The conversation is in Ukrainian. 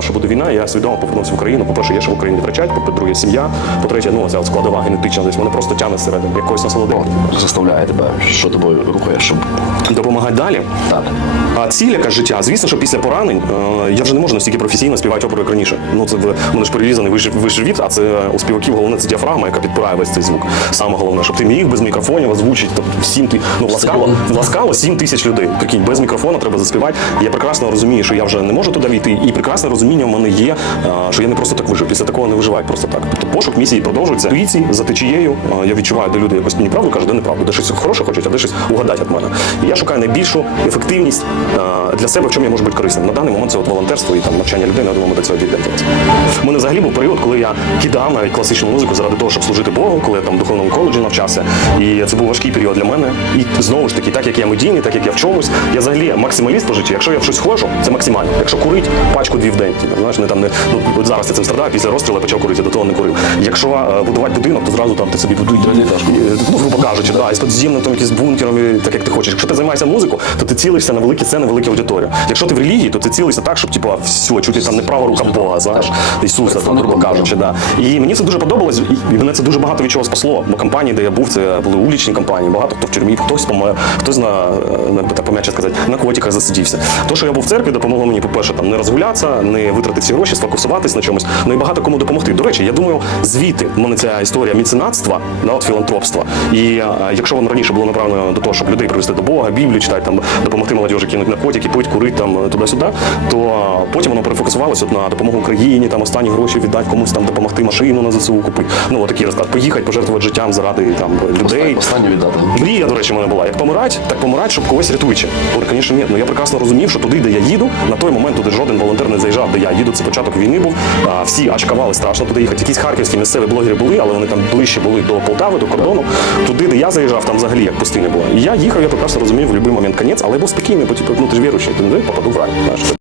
Що буде війна, я свідомо повернувся в Україну. По-перше, є що в Україні втрачати, по-друге, сім'я. По-третє, ну ця складова генетична десь мене просто тягне всередину якоїсь насолоди. заставляє тебе, що тобою рухає, щоб Допомагати далі. так. А ціль яка життя, звісно, що після поранень е, я вже не можу настільки професійно співати оперу, як раніше. Ну це мене ж перерізаний виш- вишивіт, а це у співаків головне це діафрагма, яка підпирає весь цей звук. Саме головне, щоб ти міг без мікрофонів озвучити. Тобто всім ти ну ласкаво, ласкаво 7 тисяч людей. Прикинь, без мікрофона треба заспівати. Я прекрасно розумію, що я вже не можу туди війти, і прекрасне розуміння в мене є, е, що я не просто так вижив. Після такого не виживають просто так. Тобто пошук місії продовжується. Інтуїції за течією. е, Я відчуваю, де люди якось мені правду кажуть, де неправду, де щось хороше хочуть, а де щось угадати від мене. І я шукаю найбільшу ефективність е, для себе, в чому я можу бути корисним. На даний момент це от волонтерство і там навчання людей. Я думаю, ми до цього зараз. У мене взагалі був період, коли я кидав навіть класичну музику заради того, щоб служити Богу, коли я там в духовному коледжі навчався. І це був важкий період для мене. І знову ж таки, так як я медійний, так як я в чомусь, я взагалі максималіст по житті. Якщо я в щось хочу, це максимально. Якщо курить, пачку дві в день. Типу, знаєш, не там не ну от зараз я цим страдаю, після розстрілу я почав курити, до того не курив. Якщо е, будувати будинок, то зразу там ти собі будуй кажучи, да, із підземним там якісь бункерами, так як ти хочеш. Якщо ти займаєшся музикою, то ти цілишся на великі сцени, великі аудиторії. Якщо ти в релігії, то ти цілишся так, щоб типу, все, чути там не права рука Бога, знаєш, Ісуса, там, грубо кажучи, да. І мені це дуже подобалось, і мене це дуже багато від чого спасло. Бо компанії, де я був, це були улічні компанії, багато хто в тюрмі, хтось помер, хтось на, на так пом'яче сказати, на котиках засидівся. То, що я був в церкві, допомогло мені, по-перше, там не розгулятися, не витратити всі гроші, сфокусуватись на чомусь. Ну і багато кому допомогти. До речі, я думаю, звідти в мене ця історія міценатства, да, от філантропства. І е, якщо воно раніше було направлено до того, щоб людей привести до Бога, Біблію читати, там допомогти молодіжі кинути наркотики, пить, курити там туди-сюди, то потім воно перефокусувалося на допомогу Україні, там останні гроші віддати комусь там допомогти машину на ЗСУ купити. Ну от такий розклад. Поїхати, пожертвувати життям заради там людей. Останню віддати. Мрія, до речі, в мене була. Як помирать, так помирать, щоб когось рятуючи. Звісно, ні. Ну я прекрасно розумів, що туди, де я їду, на той момент туди жоден волонтер не заїжджав, де я їду. Це початок війни був. А, всі ачкавали страшно туди їхати. Якісь харківські місцеві блогери були, але вони там ближче були до Полтави, до кордону. Туди, де я заїжджав, там взагалі як пустиня була. І я їхав, я прекрасно розумів в будь-який момент конець, але я був спокійний, бо типу, ну ти ж віруючий, ти не попаду в рай. Знаєш.